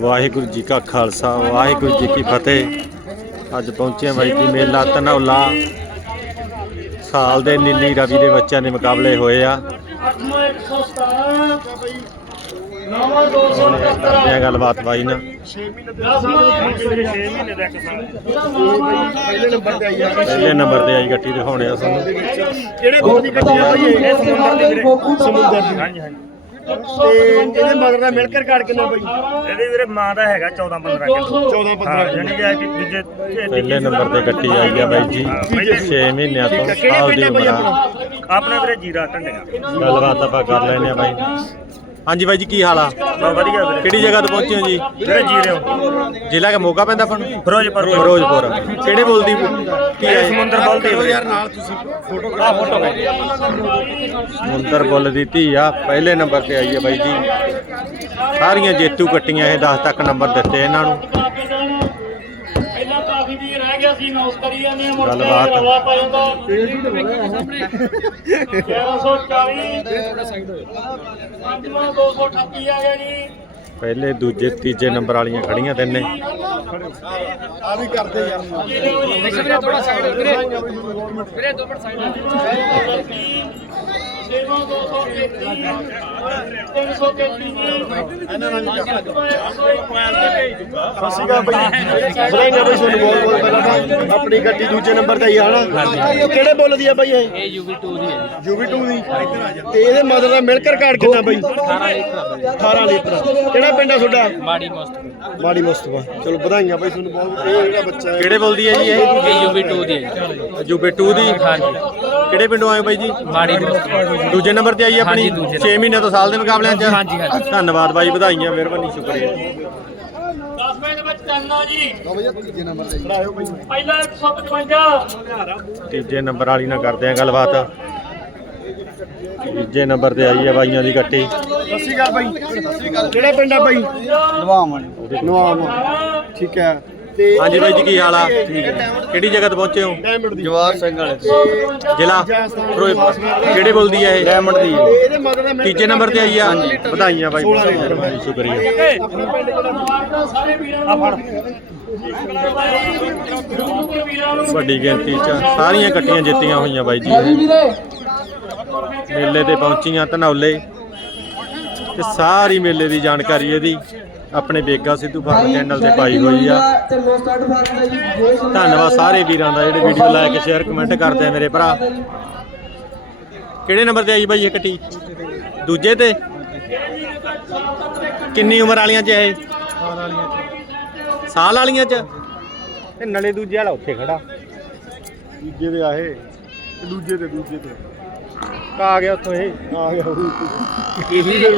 ਵਾਹਿਗੁਰੂ ਜੀ ਕਾ ਖਾਲਸਾ, ਵਾਹਿਗੁਰੂ ਜੀ ਕੀ ਫਤਿਹ। ਅੱਜ ਪਹੁੰਚੇ ਬਾਈ ਜੀ ਮੇਲਾ ਧਨੌਲਾ। ਸਾਲ ਦੇ ਨੀਲੀ ਰਵੀ ਦੇ ਬੱਚਿਆਂ ਦੇ ਮੁਕਾਬਲੇ ਹੋਏ ਆ। ਕਰਦੇ ਆ ਗੱਲਬਾਤ ਬਾਈ ਨਾਲ। ਪਹਿਲੇ ਨੰਬਰ ਤੇ ਆਈ ਆ ਪਹਿਲੇ ਨੰਬਰ ਤੇ ਆਈ ਗੱਟੀ ਦਿਖਾਉਣੇ ਆ ਸਾਨੂੰ। ਕਿਹੜੇ ਬੋਲ ਦੀ ਕੱਟੀ ਆ, ਇਹ ਸਮੁੰਦਰ ਦੀ ਵੀਰੇ ਸਮੁੰਦਰ ਦੀ ਹਾਂਜੀ ਹਾਂਜੀ। ਤੇ ਇਹਦੇ ਮਗਰ ਦਾ ਮਿਲ ਕੇ ਕਾਰਡ ਕਿੰਨਾ ਬਈ? ਇਹਦੇ ਵੀਰੇ ਮਾਂ ਦਾ ਹੈਗਾ 14 15 ਕਿਲੋ। 14 ਹਾਂ 15 ਜਾਨੀ ਕਿ ਦੂਜੇ ਪਹਿਲੇ ਨੰਬਰ ਤੇ ਗੱਟੀ ਆਈ ਆ ਬਾਈ ਜੀ। 6 ਮਹੀਨਿਆਂ ਤੋਂ ਸਾਲ ਦੀ ਉਮਰ ਆ। ਆਪਣੇ? ਵੀਰੇ ਜੀਰਾ ਢੰਡਿਆ। ਗੱਲਬਾਤ ਆਪਾਂ ਕਰ ਲੈਨੇ ਆ ਬਾਈ। ਹਾਂਜੀ ਬਾਈ ਜੀ ਕੀ ਹਾਲ ਆ? ਬਹੁਤ ਵਧੀਆ ਵੀਰੇ। ਕਿਹੜੀ ਜਗ੍ਹਾ ਤੋਂ ਪਹੁੰਚੇ ਹੋ ਜੀ? ਵੀਰੇ ਜੀਰੇ ਜ਼ਿਲ੍ਹਾ ਕਿ ਮੋਗਾ ਪੈਂਦਾ ਆਪਾਂ ਨੂੰ? ਫਿਰੋਜ਼ਪੁਰ। ਫਿਰੋਜ਼ਪੁਰ। ਕਿਹੜੇ ਬੋਲਦੀ ਕੀ ਹੈ? ਸਮੁੰਦਰ ਬੋਲਦੇ ਵੀਰੇ ਨਾਲ ਤੁਸੀਂ ਫੋਟੋ ਕਰਾ ਫੋਟੋ ਸਮੁੰਦਰ ਬੁੱਲ ਦੀ ਧੀ ਆ ਪਹਿਲੇ ਨੰਬਰ ਤੇ ਆਈ ਹੈ ਬਾਈ ਜੀ। ਸਾਰੀਆਂ ਜੇਤੂ ਕੱਟੀਆਂ ਇਹ 10 ਤੱਕ ਨੰਬਰ ਦਿੱਤੇ ਇਹਨਾਂ ਨੂੰ। ਵੀ ਰਹਿ ਗਿਆ ਸੀ ਨੌਸ ਕਰੀ ਜਾਂਦੇ ਆ, ਮੁੜ ਕੇ ਗੱਲਬਾਤ। ਰੌਲਾ ਪੈ ਜਾਂਦਾ। 1140 ਪੰਜਵਾਂ 238 ਆ ਗਿਆ ਜੀ। ਪਹਿਲੇ ਦੂਜੇ ਤੀਜੇ ਨੰਬਰ ਵਾਲੀਆਂ ਖੜੀਆਂ ਤਿੰਨੇ। ਆ ਵੀ ਕਰਦੇ ਯਾਰ। ਸੇਵਾ 233 ਸਸੀ ਕਾ ਬਈ ਬਧਾਈਆਂ ਬਈ ਤੁਹਾਨੂੰ ਬਹੁਤ ਬਹੁਤ ਪਹਿਲਾਂ ਤਾਂ ਆਪਣੀ ਗੱਡੀ ਦੂਜੇ ਨੰਬਰ ਤੇ ਆ ਹਨਾ ਕਿਹੜੇ ਬੋਲ ਦੀ ਆ ਬਈ ਇਹ? ਇਹ UV2 ਦੀ ਹੈ ਜੀ। UV2 ਦੀ। ਤੇ ਇਹਦੇ ਮਦਰ ਦਾ ਮਿਲ ਕੇ ਕਾਰਡ ਕਿੰਨਾ ਬਈ? 18 ਲੀਟਰ ਕਿਹੜਾ ਪਿੰਡ ਆ ਤੁਹਾਡਾ? ਮਾੜੀ ਮਸਤ ਮਾੜੀ ਮੁਸਤਫਾ ਚਲੋ ਵਧਾਈਆਂ ਬਈ ਤੁਹਾਨੂੰ ਬਹੁਤ। ਇਹ ਜਿਹੜਾ ਬੱਚਾ ਹੈ। ਕਿਹੜੇ ਬੋਲਦੀ ਹੈ ਜੀ ਇਹ? ਇਹ UV2 ਦੀ ਹੈ ਜੀ। ਅਜੂਬੇ 2 ਦੀ। ਹਾਂਜੀ। ਕਿਹੜੇ ਪਿੰਡੋਂ ਆਏ ਹੋ ਬਾਈ ਜੀ? ਮਾੜੀ ਦੂਜੇ ਨੰਬਰ ਤੇ ਆਈ ਹੈ ਆਪਣੀ? ਹਾਂਜੀ, ਦੂਜੇ 6 ਮਹੀਨੇ ਤੋਂ ਸਾਲ ਦੇ ਮੁਕਾਬਲਿਆਂ 'ਚ। ਹਾਂਜੀ, ਹਾਂਜੀ। ਧੰਨਵਾਦ ਬਾਈ ਵਧਾਈਆਂ ਮਿਹਰਬਾਨੀ ਸ਼ੁਕਰੀਆ। 10 ਮਿੰਟ ਵਿੱਚ ਕਰਨਾ ਜੀ। ਤੀਜੇ ਨੰਬਰ ਤੇ। ਖੜਾਇਓ ਬਈ। ਪਹਿਲਾ 155 ਤੀਜੇ ਨੰਬਰ ਵਾਲੀ ਨਾਲ ਕਰਦੇ ਆ ਗੱਲਬਾਤ। ਤੀਜੇ ਨੰਬਰ ਤੇ ਆਈ ਹੈ ਬਾਈਆਂ ਦੀ ਗੱਟੀ ਸਸੀ ਕਾ ਬਈ। ਕਿਹੜਾ ਪਿੰਡ ਆ ਬਈ? ਨਵਾਮ ਨਵਾਮ ਠੀਕ ਹੈ। ਤੇ ਹਾਂਜੀ ਬਾਈ ਜੀ ਕੀ ਹਾਲ ਆ? ਕਿਹੜੀ ਜਗ੍ਹਾ ਤੇ ਪਹੁੰਚੇ ਹੋ? ਡਾਇਮੰਡ ਦੀ। ਜਵਾਰ ਸਿੰਘ ਵਾਲੇ। ਜ਼ਿਲ੍ਹਾ ਫਿਰੋਜ਼ਪੁਰ। ਕਿਹੜੇ ਬੋਲਦੀ ਹੈ ਇਹ? ਡਾਇਮੰਡ ਦੀ। ਤੇ ਇਹਦੇ ਮਦਰ ਦਾ ਮਿਲ ਤੀਜੇ ਨੰਬਰ ਤੇ ਆਈ ਆ। ਵਧਾਈਆਂ ਬਾਈ। ਮਿਹਰਬਾਨੀ ਸ਼ੁਕਰੀਆ। ਆਪਣਾ ਪਿੰਡ ਕਿਹੜਾ ਸਾਰੇ ਵੀਰਾਂ ਨੂੰ। ਫੜ। ਵੀਰਾਂ ਨੂੰ ਵੱਡੀ ਗਿਣਤੀ 'ਚ। ਸਾਰੀਆਂ ਕੱਟੀਆਂ ਜਿੱਤੀਆਂ ਹੋਈਆਂ ਬਾਈ ਜੀ। ਇਹ। ਮੇਲੇ ਤੇ ਪਹੁੰਚੀਆਂ ਧਨੌਲੇ। ਤੇ ਸਾਰੀ ਮੇਲੇ ਦੀ ਜਾਣਕਾਰੀ ਇਹਦੀ। ਆਪਣੇ ਬੇਗਾ ਸਿੱਧੂ ਫਾਰਮ ਚੈਨਲ ਤੇ ਪਾਈ ਹੋਈ ਆ। ਧੰਨਵਾਦ ਸਾਰੇ ਵੀਰਾਂ ਦਾ ਜਿਹੜੇ ਵੀਡੀਓ ਲਾਇਕ ਸ਼ੇਅਰ ਕਮੈਂਟ ਕਰਦੇ ਆ ਮੇਰੇ ਭਰਾ। ਕਿਹੜੇ ਨੰਬਰ ਤੇ ਆਈ ਬਾਈ ਇਹ ਕੱਟੀ? ਦੂਜੇ ਤੇ? ਕਿੰਨੀ ਉਮਰ ਵਾਲੀਆਂ 'ਚ ਇਹ? ਸਾਲ ਵਾਲੀਆਂ 'ਚ? ਤੇ ਨਲੇ ਦੂਜੇ ਵਾਲਾ ਉੱਥੇ ਖੜਾ। ਦੂਜੇ ਦੇ ਆਏ ਦੂਜੇ ਤੇ ਦੂਜੇ ਤੇ। ਆ ਗਿਆ ਉੱਥੋਂ ਇਹ। ਆ ਗਿਆ ਇਹੀ ਗੱਲ